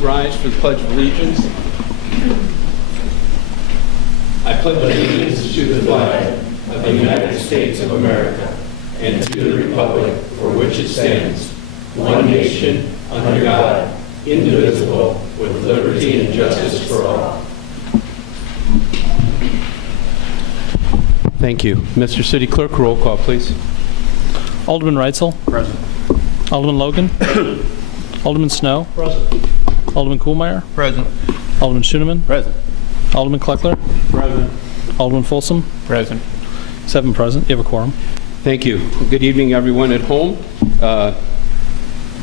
rise for the Pledge of Allegiance. I pledge allegiance to the flag of the United States of America and to the republic for which it stands, one nation, under God, indivisible, with liberty and justice for all. Thank you. Mr. City Clerk, roll call, please. Alderman Reitzel. Present. Alderman Logan. Alderman Snow. Present. Alderman Kuhlmeier. Present. Alderman Schoenemann. Present. Alderman Kleckler. Present. Alderman Folsom. Present. 7 present. You have a quorum. Thank you. Good evening, everyone at home. We're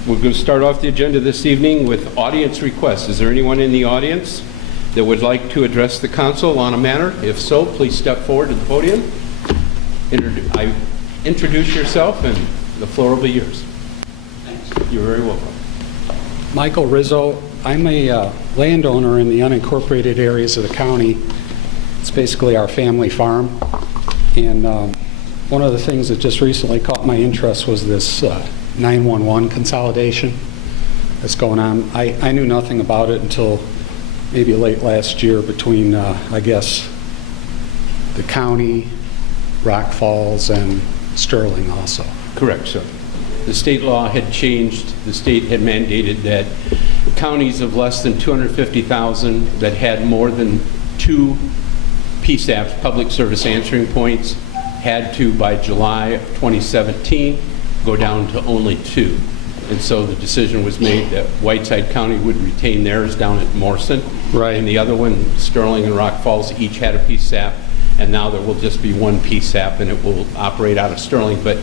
going to start off the agenda this evening with audience requests. Is there anyone in the audience that would like to address the council on a matter? If so, please step forward to the podium. Introduce yourself, and the floor will be yours. Thanks. You're very welcome. Michael Rizzo. I'm a landowner in the unincorporated areas of the county. It's basically our family farm. And one of the things that just recently caught my interest was this 911 consolidation that's going on. I knew nothing about it until maybe late last year between, I guess, the county, Rock Falls, and Sterling also. Correct, sir. The state law had changed. The state had mandated that counties of less than 250,000 that had more than 2 PSAPs, public service answering points, had to, by July of 2017, go down to only 2. And so the decision was made that Whiteside County would retain theirs down at Morrison. Right. And the other one, Sterling and Rock Falls, each had a PSAP. And now there will just be 1 PSAP, and it will operate out of Sterling. But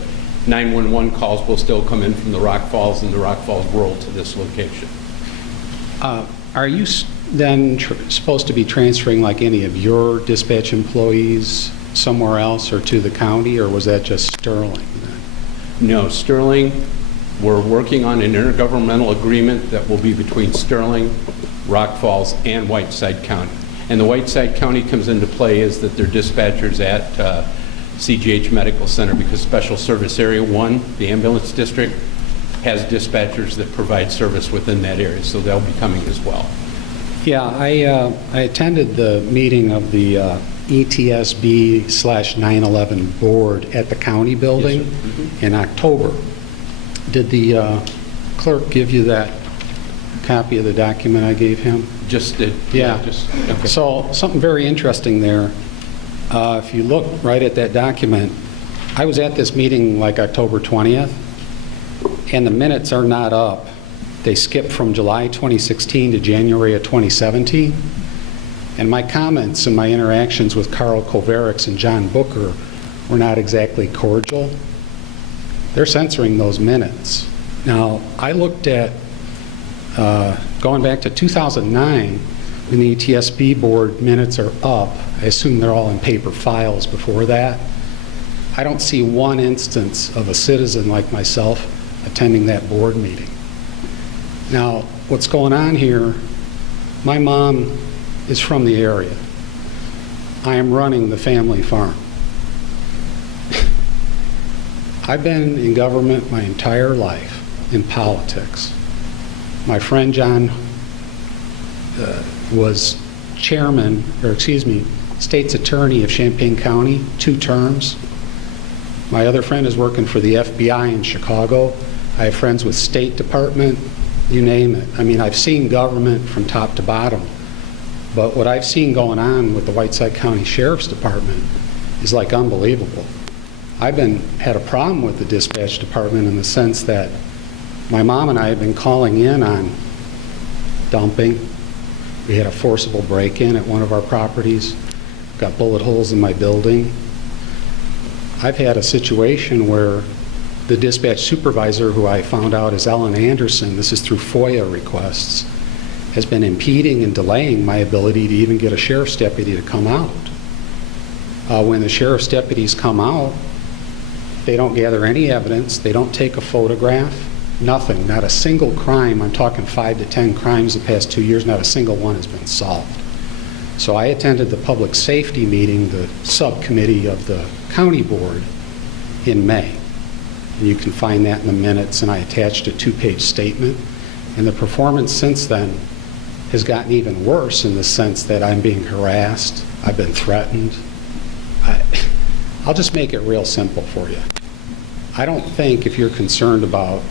911 calls will still come in from the Rock Falls and the Rock Falls rural to this location. Are you then supposed to be transferring like any of your dispatch employees somewhere else or to the county, or was that just Sterling then? No, Sterling, we're working on an intergovernmental agreement that will be between Sterling, Rock Falls, and Whiteside County. And the Whiteside County comes into play is that they're dispatchers at CGH Medical Center, because Special Service Area 1, the ambulance district, has dispatchers that provide service within that area, so they'll be coming as well. Yeah, I attended the meeting of the ETSB/911 board at the county building in October. Did the clerk give you that copy of the document I gave him? Just did. Yeah. Okay. So something very interesting there. If you look right at that document, I was at this meeting like October 20th, and the minutes are not up. They skipped from July 2016 to January of 2017. And my comments and my interactions with Carl Kovarex and John Booker were not exactly cordial. They're censoring those minutes. Now, I looked at, going back to 2009, when the ETSB board minutes are up, I assume they're all in paper files before that. I don't see one instance of a citizen like myself attending that board meeting. Now, what's going on here, my mom is from the area. I am running the family farm. I've been in government my entire life, in politics. My friend John was chairman, or excuse me, state's attorney of Champaign County, 2 terms. My other friend is working for the FBI in Chicago. I have friends with State Department, you name it. I mean, I've seen government from top to bottom. But what I've seen going on with the Whiteside County Sheriff's Department is like unbelievable. I've had a problem with the dispatch department in the sense that my mom and I have been calling in on dumping. We had a forcible break-in at one of our properties. Got bullet holes in my building. I've had a situation where the dispatch supervisor, who I found out is Ellen Anderson, this is through FOIA requests, has been impeding and delaying my ability to even get a sheriff's deputy to come out. When the sheriff's deputies come out, they don't gather any evidence, they don't take a photograph, nothing, not a single crime. I'm talking 5 to 10 crimes the past 2 years, not a single one has been solved. So I attended the public safety meeting, the subcommittee of the county board in May. And you can find that in the minutes, and I attached a 2-page statement. And the performance since then has gotten even worse in the sense that I'm being harassed, I've been threatened. I'll just make it real simple for you. I don't think if you're concerned about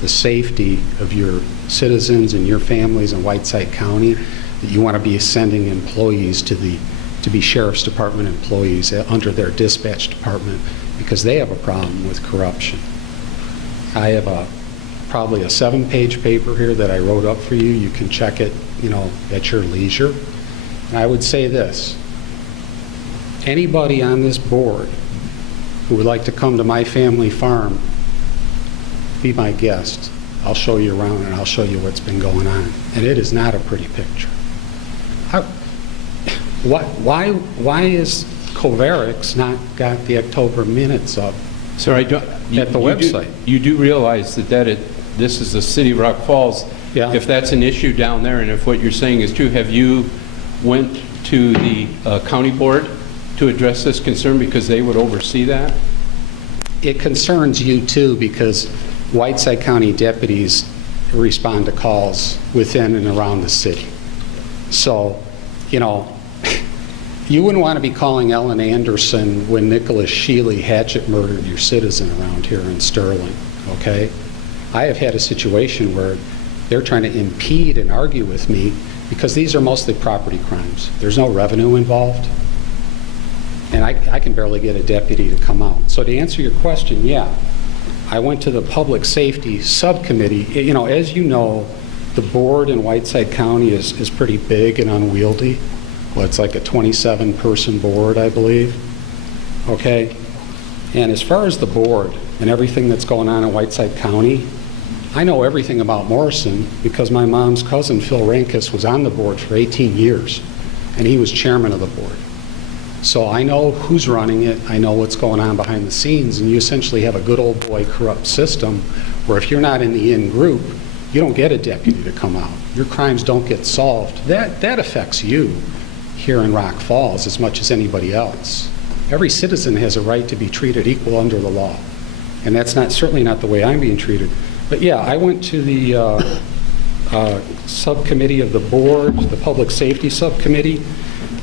the safety of your citizens and your families in Whiteside County that you want to be sending employees to be Sheriff's Department employees under their dispatch department because they have a problem with corruption. I have probably a 7-page paper here that I wrote up for you. You can check it, at your leisure. And I would say this: anybody on this board who would like to come to my family farm, be my guest. I'll show you around and I'll show you what's been going on. And it is not a pretty picture. Why is Covarix not got the October minutes up? Sir, At the website. You do realize that this is the city of Rock Falls. Yeah. If that's an issue down there, and if what you're saying is true, have you went to the county board to address this concern because they would oversee that? It concerns you too because Whiteside County deputies respond to calls within and around the city. So, you wouldn't want to be calling Ellen Anderson when Nicholas Shealy hatchet murdered your citizen around here in Sterling, okay? I have had a situation where they're trying to impede and argue with me because these are mostly property crimes. There's no revenue involved. And I can barely get a deputy to come out. So to answer your question, yeah, I went to the Public Safety Subcommittee. As you know, the board in Whiteside County is pretty big and unwieldy. Well, it's like a 27-person board, I believe. Okay? And as far as the board and everything that's going on in Whiteside County, I know everything about Morrison because my mom's cousin, Phil Rankus, was on the board for 18 years, and he was chairman of the board. So I know who's running it, I know what's going on behind the scenes, and you essentially have a good old boy corrupt system where if you're not in the in group, you don't get a deputy to come out. Your crimes don't get solved. That affects you here in Rock Falls as much as anybody else. Every citizen has a right to be treated equal under the law, and that's certainly not the way I'm being treated. But yeah, I went to the subcommittee of the board, the Public Safety Subcommittee,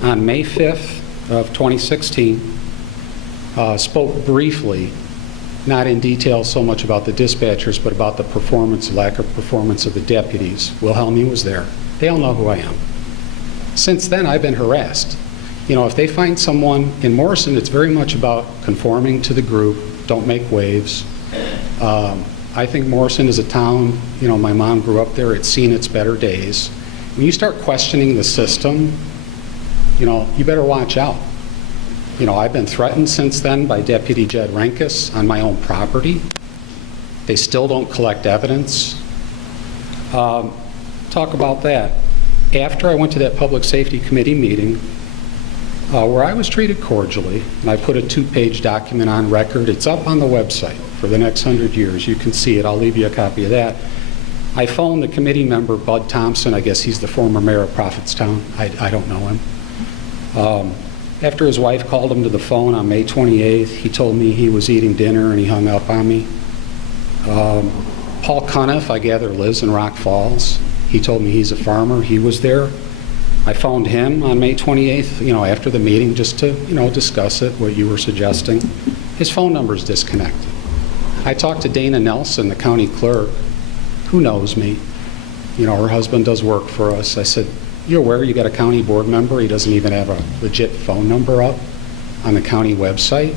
on May 5th of 2016, spoke briefly, not in detail so much about the dispatchers, but about the performance, lack of performance of the deputies. Wilhelmie was there. They all know who I am. Since then, I've been harassed. If they find someone in Morrison, it's very much about conforming to the group, don't make waves. I think Morrison is a town, my mom grew up there, it's seen its better days. When you start questioning the system, you better watch out. I've been threatened since then by Deputy Jed Rankus on my own property. They still don't collect evidence. Talk about that. After I went to that Public Safety Committee meeting, where I was treated cordially, and I put a 2-page document on record. It's up on the website for the next 100 years. You can see it. I'll leave you a copy of that. I phoned the committee member, Bud Thompson. I guess he's the former mayor of Prophetstown. I don't know him. After his wife called him to the phone on May 28th, he told me he was eating dinner and he hung up on me. Paul Cuniff, I gather, lives in Rock Falls. He told me he's a farmer. He was there. I phoned him on May 28th, after the meeting just to, discuss it, what you were suggesting. His phone number's disconnected. I talked to Dana Nelson, the county clerk, who knows me. Her husband does work for us. I said, "You're aware you got a county board member? He doesn't even have a legit phone number up on the county website."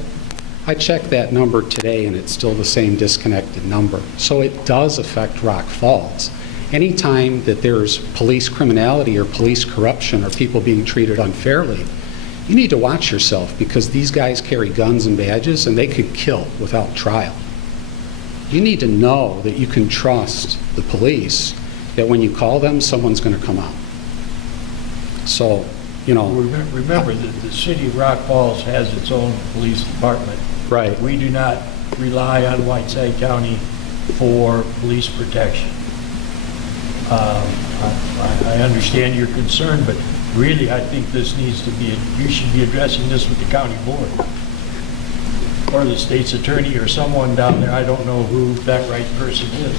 I checked that number today and it's still the same disconnected number. So it does affect Rock Falls. Anytime that there's police criminality or police corruption or people being treated unfairly, you need to watch yourself because these guys carry guns and badges and they could kill without trial. You need to know that you can trust the police, that when you call them, someone's going to come out. So, Remember that the city of Rock Falls has its own police department. right. We do not rely on Whiteside County for police protection. I understand your concern, but really I think this needs to be, you should be addressing this with the county board or the state's attorney or someone down there. I don't know who that right person is.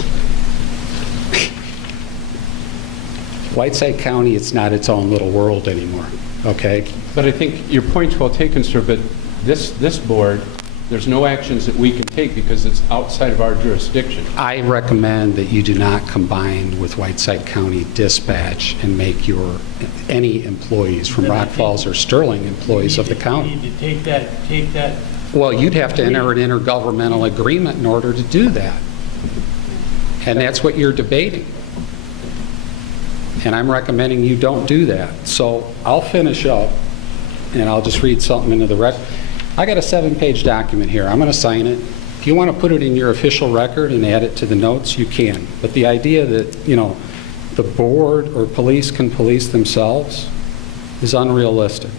Whiteside County, it's not its own little world anymore, okay? But I think your point's well taken, sir, but this board, there's no actions that we can take because it's outside of our jurisdiction. I recommend that you do not combine with Whiteside County Dispatch and make any employees from Rock Falls or Sterling employees of the You county. need to take that, Well, you'd have to enter an intergovernmental agreement in order to do that. And that's what you're debating. And I'm recommending you don't do that. So I'll finish up, and I'll just read something into the record. I got a 7-page document here. I'm going to sign it. If you want to put it in your official record and add it to the notes, you can. But the idea that, the board or police can police themselves is unrealistic.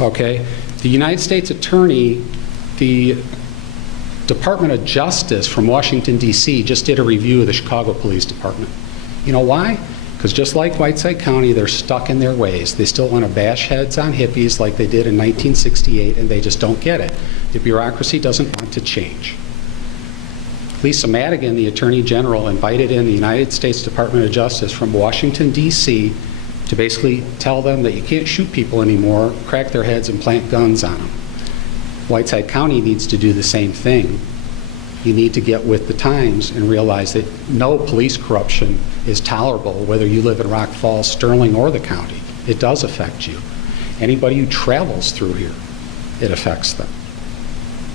Okay? The United States Attorney, the Department of Justice from Washington, D.C., just did a review of the Chicago Police Department. You know why? Because just like Whiteside County, they're stuck in their ways. They still want to bash heads on hippies like they did in 1968, and they just don't get it. The bureaucracy doesn't want to change. Lisa Madigan, the Attorney General, invited in the United States Department of Justice from Washington, D.C., to basically tell them that you can't shoot people anymore, crack their heads, and plant guns on them. Whiteside County needs to do the same thing. You need to get with the times and realize that no police corruption is tolerable, whether you live in Rock Falls, Sterling, or the county. It does affect you. Anybody who travels through here, it affects them.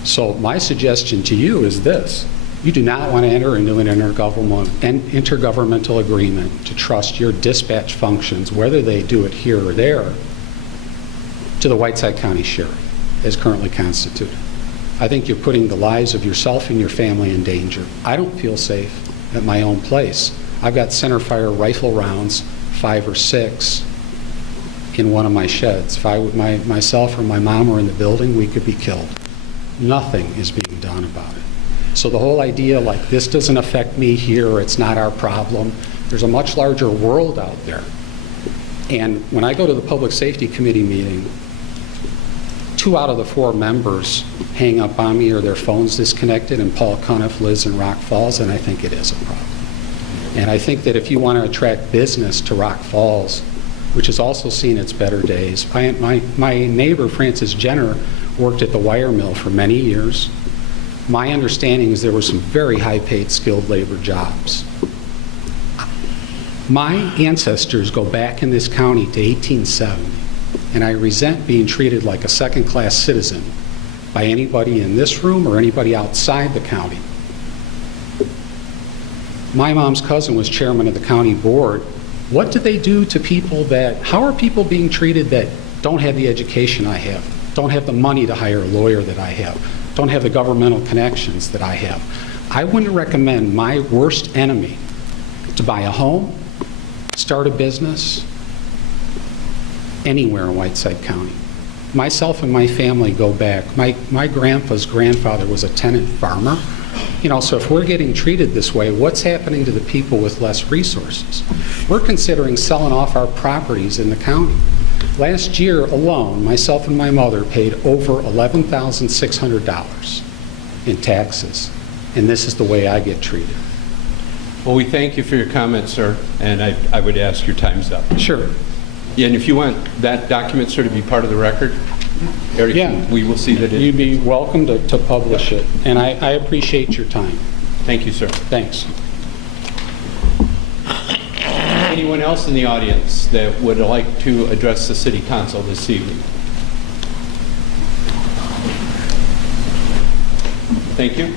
So my suggestion to you is this. You do not want to enter into an intergovernmental agreement to trust your dispatch functions, whether they do it here or there, to the Whiteside County Sheriff, as currently constituted. I think you're putting the lives of yourself and your family in danger. I don't feel safe at my own place. I've got centerfire rifle rounds, 5 or 6, in one of my sheds. If myself or my mom were in the building, we could be killed. Nothing is being done about it. So the whole idea like this doesn't affect me here, or it's not our problem, there's a much larger world out there. And when I go to the Public Safety Committee meeting, 2 out of the 4 members hang up on me or their phone's disconnected, and Paul Cuniff lives in Rock Falls, and I think it is a problem. And I think that if you want to attract business to Rock Falls, which has also seen its better days, my neighbor, Francis Jenner, worked at the wire mill for many years. My understanding is there were some very high-paid skilled labor jobs. My ancestors go back in this county to 1870. And I resent being treated like a second-class citizen by anybody in this room or anybody outside the county. My mom's cousin was chairman of the county board. What do they do to people how are people being treated that don't have the education I have, don't have the money to hire a lawyer that I have, don't have the governmental connections that I have? I wouldn't recommend my worst enemy to buy a home, start a business, anywhere in Whiteside County. Myself and my family go back. My grandpa's grandfather was a tenant farmer. So if we're getting treated this way, what's happening to the people with less resources? We're considering selling off our properties in the county. Last year alone, myself and my mother paid over $11,600 in taxes, and this is the way I get treated. Well, we thank you for your comments, sir, and I would ask your time's up. Sure. Yeah, and if you want that document, sir, to be part of the record, Eric, Yeah. we will see that it... You'd be welcome to publish it, and I appreciate your time. Thank you, sir. Thanks. Anyone else in the audience that would like to address the City Council this evening? Thank you.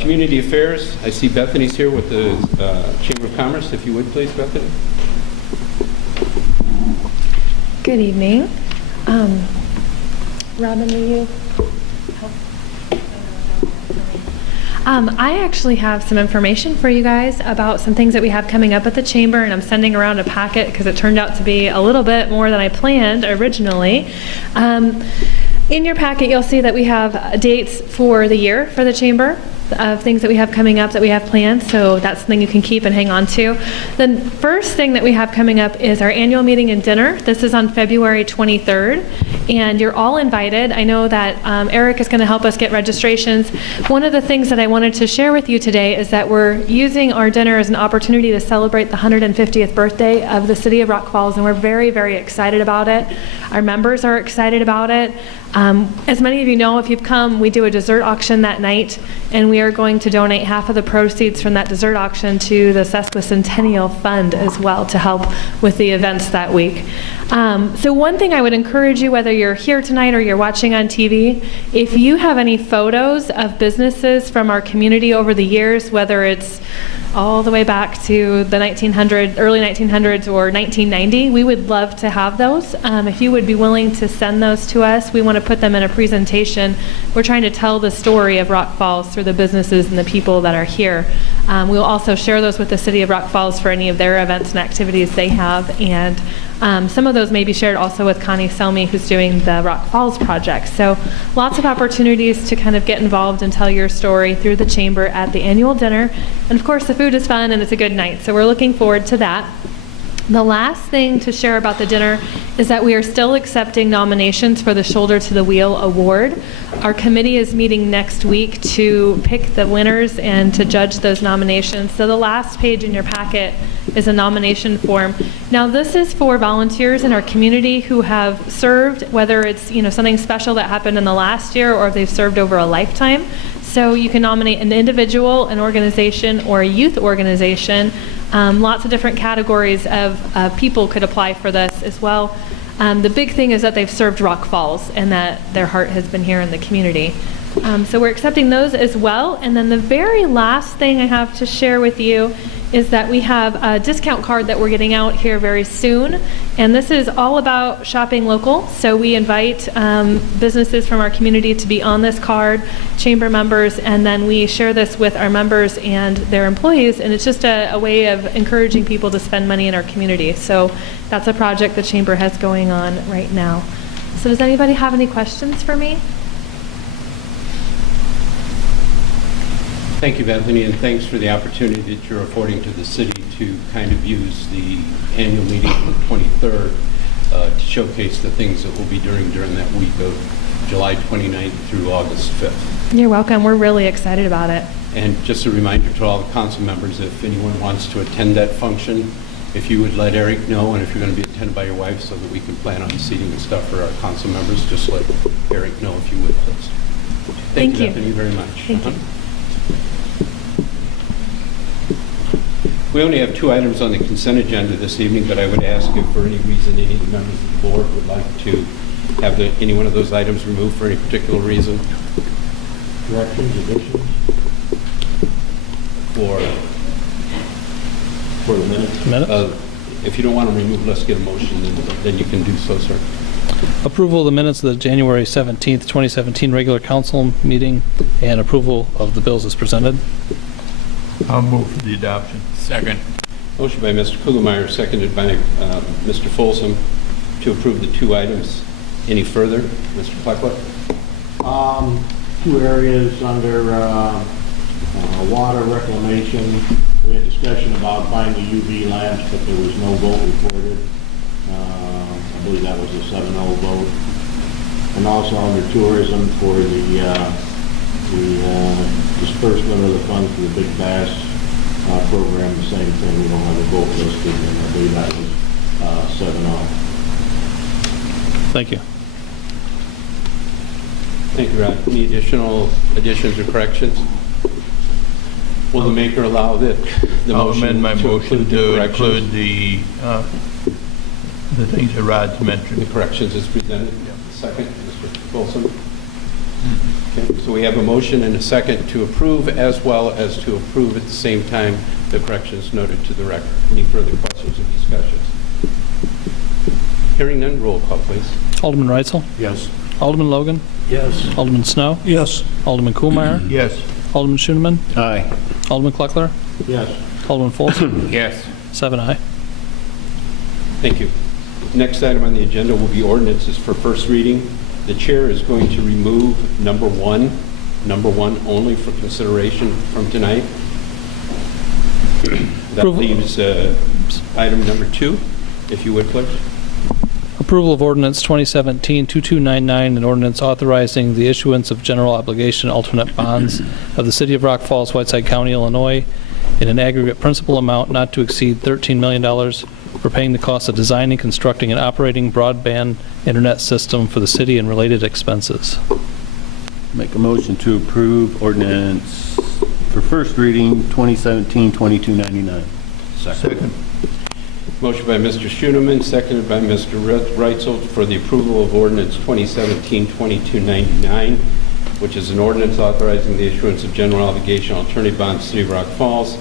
Community Affairs, I see Bethany's here with the Chamber of Commerce. If you would, please, Bethany. Good evening. Robin, will you help? I actually have some information for you guys about some things that we have coming up at the Chamber, and I'm sending around a packet because it turned out to be a little bit more than I planned originally. In your packet, you'll see that we have dates for the year for the Chamber of things that we have coming up that we have planned, so that's something you can keep and hang on to. The first thing that we have coming up is our annual meeting and dinner. This is on February 23rd, and you're all invited. I know that Eric is going to help us get registrations. One of the things that I wanted to share with you today is that we're using our dinner as an opportunity to celebrate the 150th birthday of the city of Rock Falls, and we're very, very excited about it. Our members are excited about it. As many of you know, if you've come, we do a dessert auction that night, and we are going to donate half of the proceeds from that dessert auction to the Sesquicentennial Fund as well to help with the events that week. So one thing I would encourage you, whether you're here tonight or you're watching on TV, if you have any photos of businesses from our community over the years, whether it's all the way back to the early 1900s or 1990, we would love to have those. If you would be willing to send those to us, we want to put them in a presentation. We're trying to tell the story of Rock Falls through the businesses and the people that are here. We'll also share those with the City of Rock Falls for any of their events and activities they have, and some of those may be shared also with Connie Selmy, who's doing the Rock Falls project. So lots of opportunities to kind of get involved and tell your story through the chamber at the annual dinner. And of course, the food is fun and it's a good night, so we're looking forward to that. The last thing to share about the dinner is that we are still accepting nominations for the Shoulder to the Wheel Award. Our committee is meeting next week to pick the winners and to judge those nominations. So the last page in your packet is a nomination form. Now this is for volunteers in our community who have served, whether it's something special that happened in the last year or if they've served over a lifetime. So you can nominate an individual, an organization, or a youth organization. Lots of different categories of people could apply for this as well. The big thing is that they've served Rock Falls and that their heart has been here in the community. So we're accepting those as well. And then the very last thing I have to share with you is that we have a discount card that we're getting out here very soon. And this is all about shopping local. So we invite businesses from our community to be on this card, chamber members, and then we share this with our members and their employees. And it's just a way of encouraging people to spend money in our community. So that's a project the chamber has going on right now. So does anybody have any questions for me? Thank you, Bethany, and thanks for the opportunity that you're affording to the city to kind of use the annual meeting on the 23rd to showcase the things that we'll be doing during that week of July 29th through August 5th. You're welcome. We're really excited about it. And just a reminder to all the council members, if anyone wants to attend that function, if you would let Eric know, and if you're going to be attended by your wife so that we can plan on seating and stuff for our council members, just let Eric know if you would, please. Thank you, Bethany, very much. Thank you. We only have 2 items on the consent agenda this evening, but I would ask if for any reason any of the members of the board would like to have any one of those items removed for any particular reason. Corrections, additions? For the minutes? Minutes? If you don't want to remove, let's get a motion, then you can do so, sir. Approval of the minutes of the January 17th, 2017 regular council meeting and approval of the bills as presented. I'll move for the adoption. Second. Motion by Mr. Kugelmeyer, seconded by Mr. Folsom to approve the 2 items. Any further? Mr. Pleckler? 2 areas under water reclamation. We had discussion about buying the UV lamps, but there was no vote reported. I believe that was a 7-0 vote. And also under tourism for the disbursement of the funds for the Big Bass program, the same thing. We don't have a vote listed, and I believe that was 7-0. Thank you. Thank you, Rod. Any additional additions or corrections? Will the maker allow the I'll motion amend my motion the to corrections? include the things that Rod's The mentioned. corrections as presented? Second, Mr. Folsom? Okay, so we have a motion and a second to approve as well as to approve at the same time the corrections noted to the record. Any further questions or discussions? Hearing none, roll call, please. Alderman Reitzel? Yes. Alderman Logan? Yes. Alderman Snow? Yes. Alderman Kuhlmeyer? Yes. Alderman Schoeneman? Aye. Alderman Kleckler? Yes. Alderman Folsom? Yes. 7-0. Thank you. Next item on the agenda will be ordinances for first reading. The chair is going to remove number one only for consideration from tonight. That Approval. leaves item number 2, if you would, please. Approval of ordinance 2017-2299, an ordinance authorizing the issuance of general obligation alternate bonds of the City of Rock Falls, Whiteside County, Illinois, in an aggregate principal amount not to exceed $13 million for paying the cost of designing, constructing, and operating broadband internet system for the city and related expenses. Make a motion to approve ordinance for first reading 2017-2299. Second. Motion by Mr. Schoeneman, seconded by Mr. Reitzel for the approval of ordinance 2017-2299, which is an ordinance authorizing the issuance of general obligation alternative bonds, City of Rock Falls,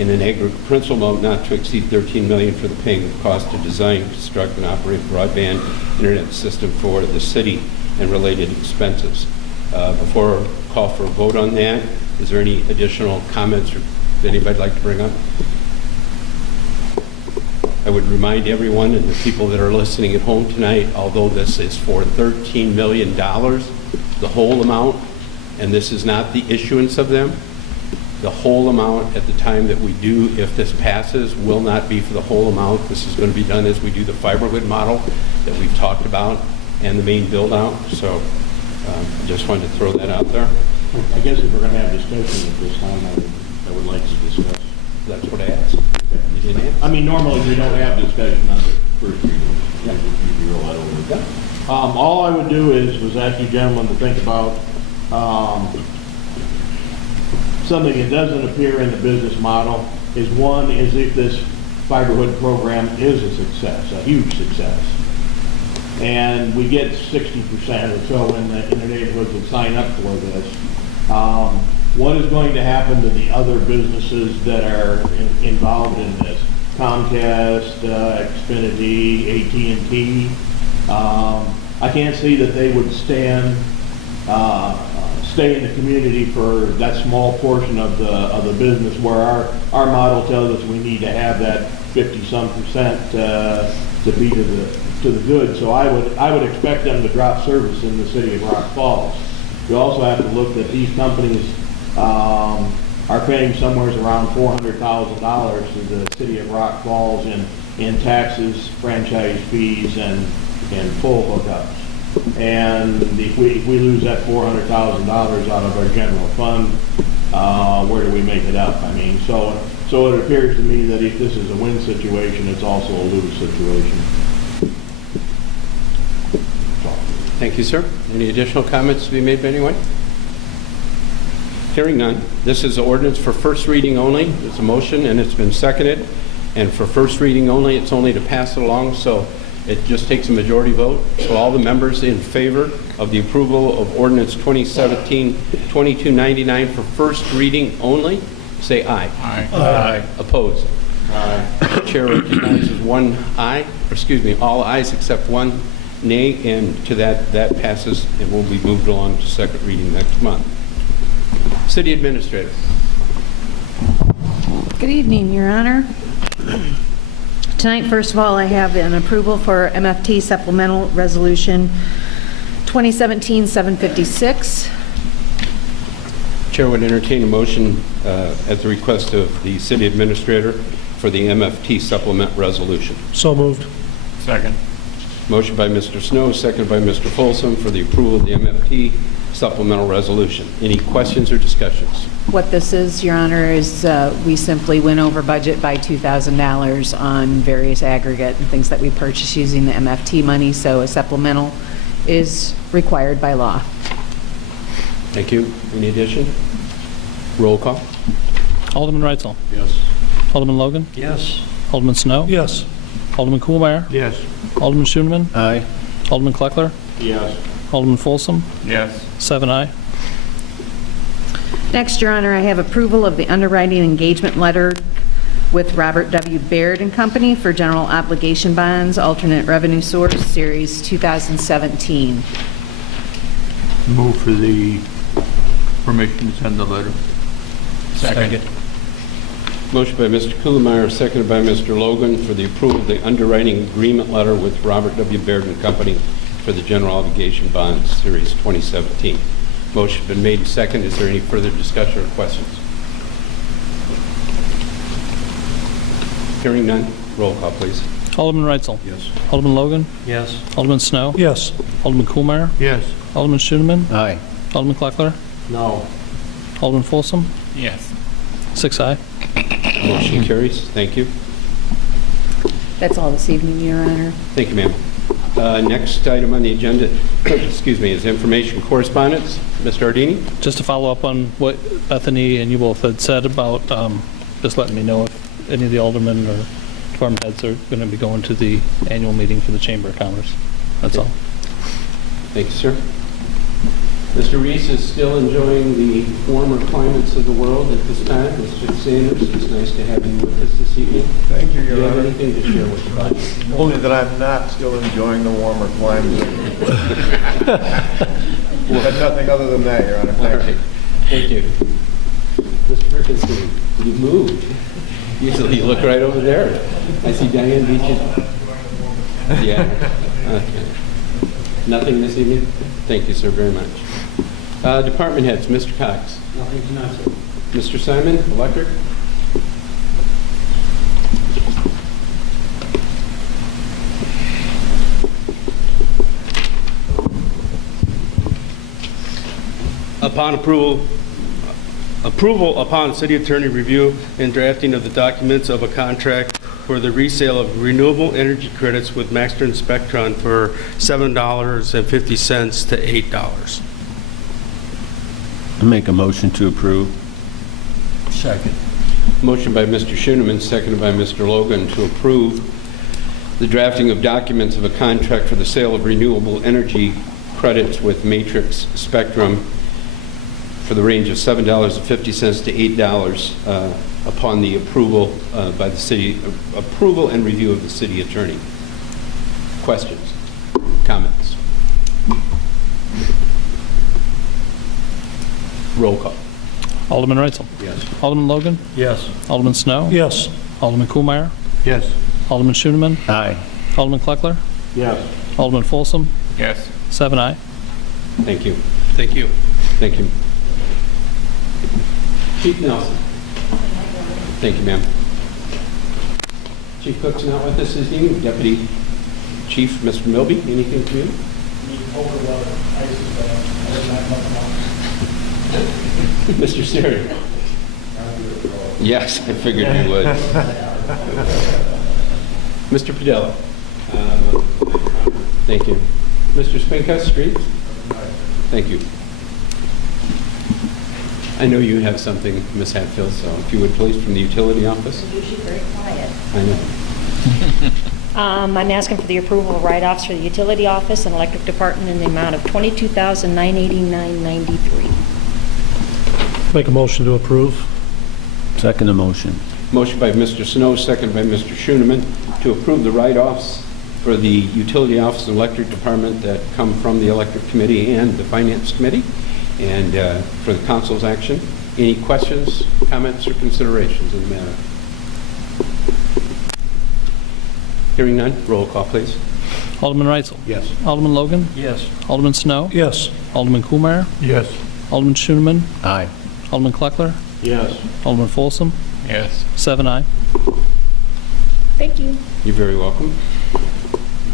in an aggregate principal amount not to exceed $13 million for the paying of cost to design, construct, and operate broadband internet system for the city and related expenses. Before I call for a vote on that, is there any additional comments or that anybody'd like to bring up? I would remind everyone and the people that are listening at home tonight, although this is for $13 million, the whole amount, and this is not the issuance of them, the whole amount at the time that we do, if this passes, will not be for the whole amount. This is going to be done as we do the fiberwood model that we've talked about and the main build-out. So I just wanted to throw that out there. I guess if we're going to have discussion at this time, I would like to discuss. That's what I asked. You didn't ask. I mean, normally we don't have discussion on the first reading. You roll that over. All I would do was ask you gentlemen to think about something that doesn't appear in the business model. Is one, is if this fiberwood program is a success, a huge success, and we get 60% or so in the neighborhoods that sign up for this, what is going to happen to the other businesses that are involved in this? Comcast, Xfinity, AT&T. I can't see that they would stay in the community for that small portion of the business where our model tells us we need to have that 50-some% to be to the good. So I would expect them to drop service in the city of Rock Falls. You also have to look that these companies are paying somewhere around $400,000 to the city of Rock Falls in taxes, franchise fees, and full hookups. And if we lose that $400,000 out of our general fund, where do we make it up? I mean, so it appears to me that if this is a win situation, it's also a lose situation. Thank you, sir. Any additional comments to be made by anyone? Hearing none. This is an ordinance for first reading only. It's a motion and it's been seconded. And for first reading only, it's only to pass it along, so it just takes a majority vote. So all the members in favor of the approval of ordinance 2017-2299 for first reading only, say aye. Aye. Aye. Opposed? Aye. Chair recognizes one aye, or excuse me, all ayes except one nay, and to that passes and will be moved along to second reading next month. City Administrator. Good evening, Your Honor. Tonight, first of all, I have an approval for MFT Supplemental Resolution 2017-756. Chair would entertain a motion at the request of the City Administrator for the MFT Supplement Resolution. So moved. Second. Motion by Mr. Snow, seconded by Mr. Folsom for the approval of the MFT Supplemental Resolution. Any questions or discussions? What this is, Your Honor, is we simply went over budget by $2,000 on various aggregate and things that we purchase using the MFT money, so a supplemental is required by law. Thank you. Any addition? Roll call. Alderman Reitzel. Yes. Alderman Logan. Yes. Alderman Snow. Yes. Alderman Kuhlmeier. Yes. Alderman Schoeneman. Aye. Alderman Kleckler. Yes. Alderman Folsom. Yes. 7 aye. Next, Your Honor, I have approval of the underwriting engagement letter with Robert W. Baird and Company for general obligation bonds, alternate revenue source, Series 2017. Move for the permission to send the letter. Second. Motion by Mr. Kuhlmeier, seconded by Mr. Logan for the approval of the underwriting agreement letter with Robert W. Baird and Company for the general obligation bonds, Series 2017. Motion been made and seconded. Is there any further discussion or questions? Hearing none. Roll call, please. Alderman Reitzel. Yes. Alderman Logan. Yes. Alderman Snow. Yes. Alderman Koolmeyer. Yes. Alderman Schoeneman. Aye. Alderman Kleckler. No. Alderman Folsom. Yes. 6 aye. Motion carries. Thank you. That's all this evening, Your Honor. Thank you, ma'am. Next item on the agenda, excuse me, is information correspondence. Mr. Ardini? Just to follow up on what Bethany and you both had said about just letting me know if any of the aldermen or department heads are going to be going to the annual meeting for the Chamber of Commerce. That's all. Thank you, sir. Mr. Reese is still enjoying the warmer climates of the world at this time. Mr. Sanders, it's nice to have you with us this evening. Thank you, Do you Your have Honor. anything to share with the body? Only that I'm not still enjoying the warmer climates. But nothing other than that, Your Honor. All Thank right. you. Thank you. Mr. Rickinson, you moved. Usually you look right over there. I see Diane Beach. Yeah. Okay. Nothing this evening? Thank you, sir, very much. Department heads, Mr. Cox. Nothing tonight, sir. Mr. Simon, Electric. Upon approval upon city attorney review and drafting of the documents of a contract for the resale of renewable energy credits with Maxter and Spectron for $7.50 to $8. I make a motion to approve. Second. Motion by Mr. Schoeneman, seconded by Mr. Logan to approve the drafting of documents of a contract for the sale of renewable energy credits with Matrix Spectrum for the range of $7.50 to $8 upon the approval by the city, approval and review of the city attorney. Questions? Comments? Roll call. Alderman Reitzel. Yes. Alderman Logan. Yes. Alderman Snow. Yes. Alderman Koolmeyer. Yes. Alderman Schoeneman. Aye. Alderman Kleckler. Yes. Alderman Folsom. Yes. 7 aye. Thank you. Thank you. Thank you. Chief Nelson. Thank you, ma'am. Chief Cook's not with us this evening. Deputy Chief, Mr. Milby, anything from you? Mr. Siri? Yes, I figured you would. Mr. Padilla? Thank you. Mr. Spinka, Streets? Thank you. I know you have something, Ms. Hatfield, so if you would please, from the utility office. Usually very quiet. I know. I'm asking for the approval of write-offs for the utility office and electric department in the amount of $22,989.93. Make a motion to approve. Second the motion. Motion by Mr. Snow, second by Mr. Schoeneman, to approve the write-offs for the utility office and electric department that come from the electric committee and the finance committee, and for the council's action. Any questions, comments, or considerations in the matter? Hearing none, roll call, please. Alderman Reitzel. Yes. Alderman Logan. Yes. Alderman Snow. Yes. Alderman Koolmeyer. Yes. Alderman Schoeneman. Aye. Alderman Kleckler. Yes. Alderman Folsom. Yes. 7 aye. Thank you. You're very welcome.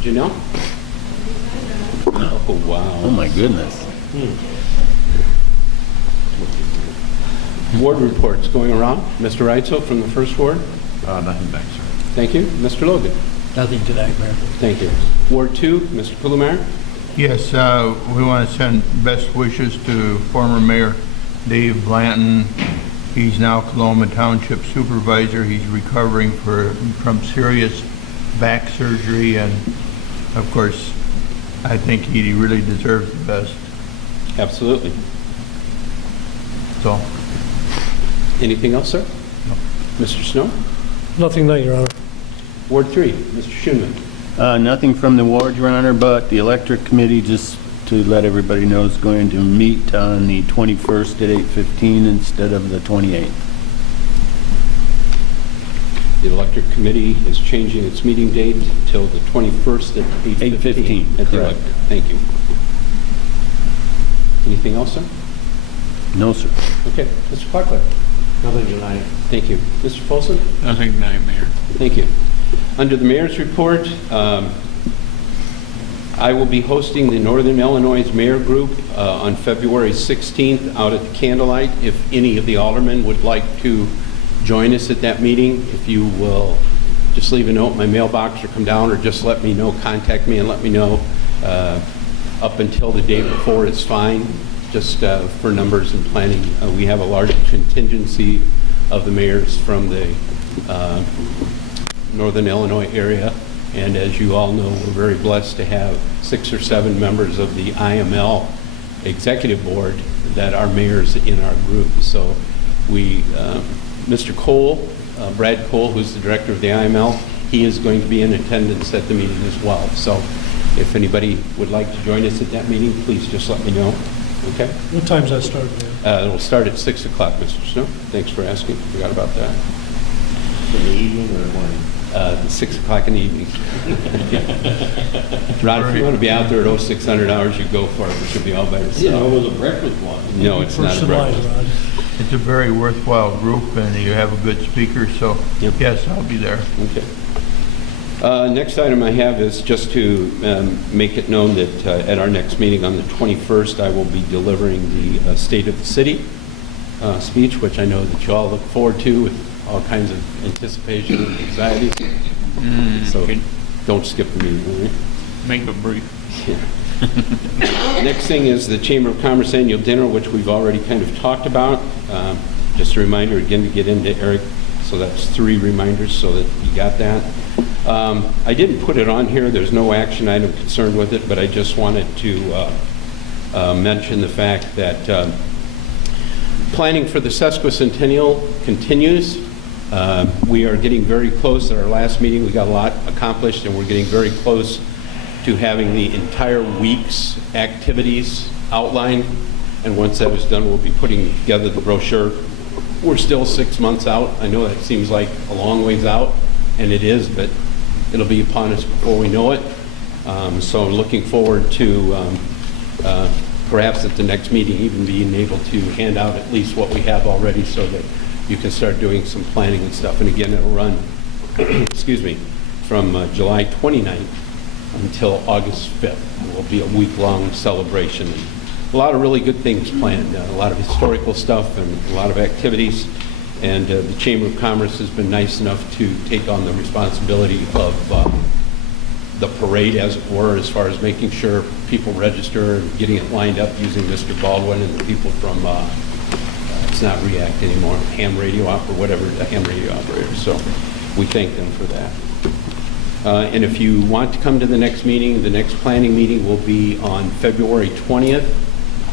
Janelle? Oh, wow. Oh, my goodness. Ward reports going around. Mr. Reitzel from the first ward. Nothing back, sir. Thank you. Mr. Logan. Nothing tonight, Mayor. Thank you. Ward 2, Mr. Pulumer. Yes, we want to send best wishes to former Mayor Dave Blanton. He's now Coloma Township Supervisor. He's recovering from serious back surgery, and of course, I think he really deserves the best. Absolutely. So, Anything else, sir? No. Mr. Snow? Nothing tonight, Your Honor. Ward 3, Mr. Schoeneman. Nothing from the ward, Your Honor, but the electric committee, just to let everybody know, is going to meet on the 21st at 8:15 instead of the 28th. The electric committee is changing its meeting date till the 21st at 8:15. 8:15, At the correct. electric. Thank you. Anything else, sir? No, sir. Okay. Mr. Clark. Nothing tonight. Thank you. Mr. Folsom? nothing tonight, Mayor. Thank you. Under the mayor's report, I will be hosting the Northern Illinois Mayor Group on February 16th out at the Candlelight. If any of the aldermen would like to join us at that meeting, if you will just leave a note in my mailbox or come down or just let me know, contact me and let me know. Up until the day before, it's fine, just for numbers and planning. We have a large contingency of the mayors from the Northern Illinois area. And as you all know, we're very blessed to have 6 or 7 members of the IML Executive Board that are mayors in our group. So we, Mr. Cole, Brad Cole, who's the director of the IML, he is going to be in attendance at the meeting as well. So if anybody would like to join us at that meeting, please just let me know. Okay? What time's that start, man? It'll start at 6 o'clock, Mr. Snow. Thanks for asking. Forgot about that. In the evening or morning? 6 o'clock in the evening. Ron, if you want to be out there at 0600 hours, you go for it. It should be all by yourself. Yeah, it was a breakfast one. No, it's not a breakfast. It's a very worthwhile group, and you have a good speaker, so yes, I'll be there. Okay. Next item I have is just to make it known that at our next meeting on the 21st, I will be delivering the State of the City speech, which I know that you all look forward to with all kinds of anticipation and anxiety. So don't skip the meeting, all right? Make it brief. Next thing is the Chamber of Commerce Annual Dinner, which we've already kind of talked about. Just a reminder again to get into Eric, so that's 3 reminders so that you got that. I didn't put it on here. There's no action item concerned with it, but I just wanted to mention the fact that planning for the sesquicentennial continues. We are getting very close. At our last meeting, we got a lot accomplished, and we're getting very close to having the entire week's activities outlined. And once that is done, we'll be putting together the brochure. We're still 6 months out. I know that seems like a long ways out, and it is, but it'll be upon us before we know it. So I'm looking forward to perhaps at the next meeting even being able to hand out at least what we have already so that you can start doing some planning and stuff. And again, it'll run, excuse me, from July 29th until August 5th. It will be a week-long celebration. And a lot of really good things planned, a lot of historical stuff and a lot of activities. And the Chamber of Commerce has been nice enough to take on the responsibility of the parade, as it were, as far as making sure people register and getting it lined up using Mr. Baldwin and the people from, it's not React anymore, Ham Radio Op or whatever, the Ham Radio operator. So we thank them for that. And if you want to come to the next meeting, the next planning meeting will be on February 20th.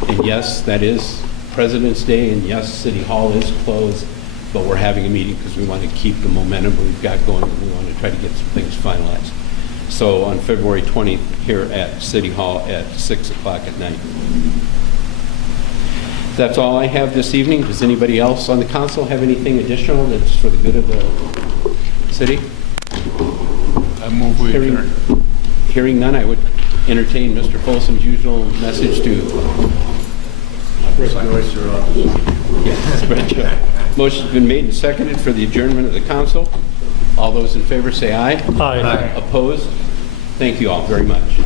And yes, that is President's Day, and yes, City Hall is closed, but we're having a meeting because we want to keep the momentum we've got going, and we want to try to get some things finalized. So on February 20th here at City Hall at 6 o'clock at night. That's all I have this evening. Does anybody else on the council have anything additional that's for the good of the city? I move we adjourn. Hearing none, I would entertain Mr. Folsom's usual message to... Motion's been made and seconded for the adjournment of the council. All those in favor say aye. Aye. Opposed? Thank you all very much.